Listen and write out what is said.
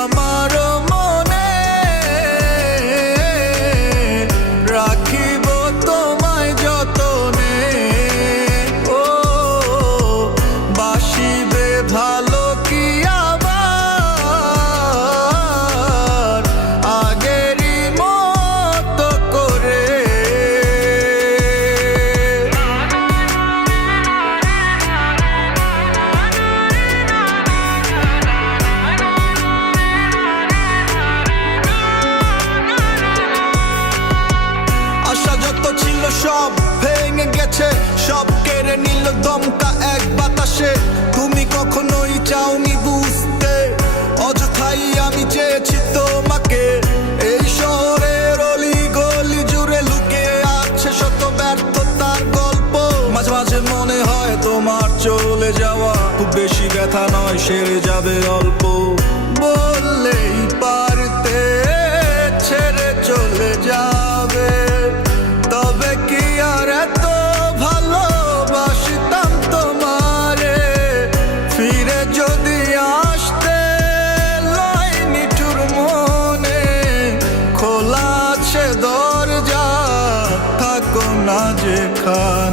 আমার মনে রাখিব তোমায় যতনে। ও বাসিবে ভালো কি আবার আগেরই মতো করে। আশা যত ছিল সব ভেঙে গেছে, সব কেড়ে নিল দমকা এক বাতাসে। তুমি কখনোই চাওনি বুঝতে, অযথাই আমি চেয়েছি তোমাকে। এই শহরের অলি গলি জুড়ে লুকিয়ে আছে শত ব্যর্থতার গল্প। মাঝে মাঝে মনে হয় তোমার চলে যাওয়া খুব বেশি ব্যথা নয়, সেরে যাবে অল্প। বললেই পারতে ছেড়ে চলে যাবে, তবে কি আর এত ভালোবাসতাম তোমারে। ফিরে যদি আসতে লয় নিঠুর মনে, খোলা আছে দরজা, থাকো না যেখানে।